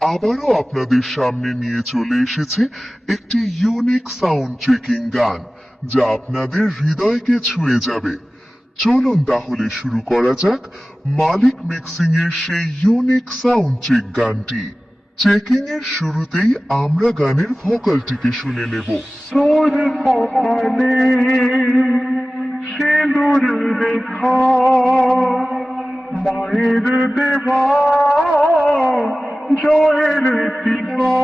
আবারও আপনাদের সামনে নিয়ে চলে এসেছে একটি ইউনিক সাউন্ড চেকিং গান, যা আপনাদের হৃদয়কে ছুঁয়ে যাবে। চলুন তাহলে শুরু করা যাক মালিক মিক্সিং এর সেই ইউনিক সাউন্ড চেক গানটি। চেকিং এর শুরুতেই আমরা গানের ভোকালটিকে শুনে নেব। তোর কপালে সিঁদুর রেখা মায়ের দেবা জয়ের টিকা।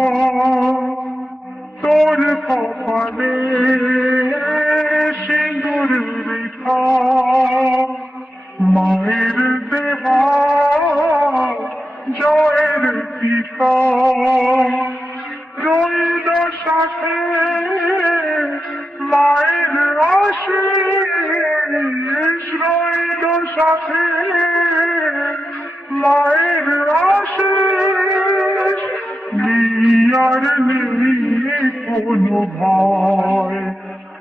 তোর কপালে সিঁদুর রেখা মায়ের দেবা জয়ের টিকা। রইল সাথে মায়ের আশিস, রইল সাথে মায়ের আশিস। আর নেই কোনো ভয়,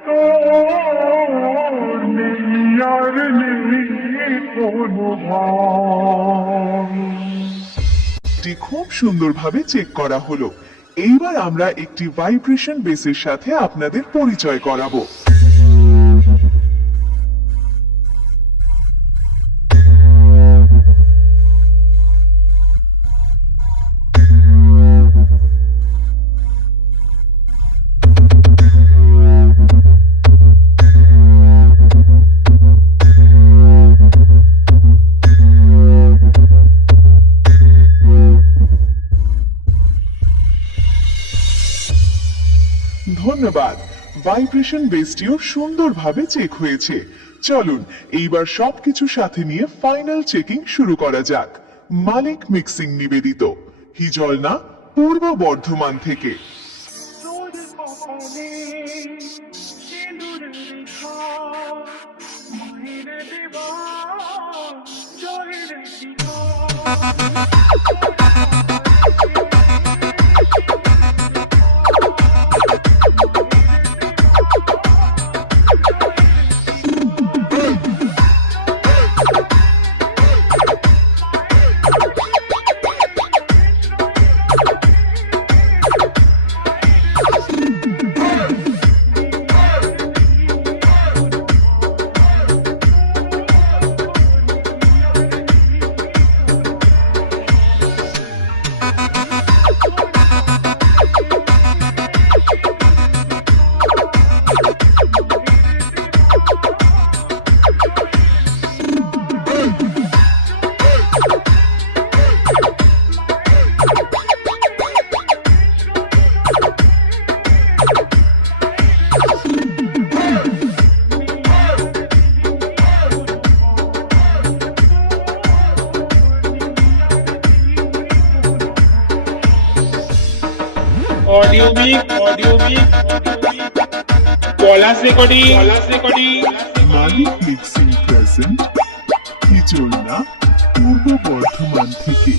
তোর নেই আর নেই কোনো ভয়। খুব সুন্দরভাবে চেক করা হলো। এইবার আমরা একটি ভাইব্রেশন বেসের সাথে আপনাদের পরিচয় করাবো। ধন্যবাদ। ভাইব্রেশন বেসটিও সুন্দরভাবে চেক হয়েছে। চলুন এইবার সবকিছু সাথে নিয়ে ফাইনাল চেকিং শুরু করা যাক। মালিক মিক্সিং নিবেদিত, হিজলনা, পূর্ব বর্ধমান থেকে। তোর কপালে সিঁদুর রেখা মায়ের দেবা জয়ের টিকা। ऑडियो मिक पलाश रेकर्डिंग মালিক মিক্সিং প্রেজেন্ট, হিজলনা, পূর্ব বর্ধমান থেকে।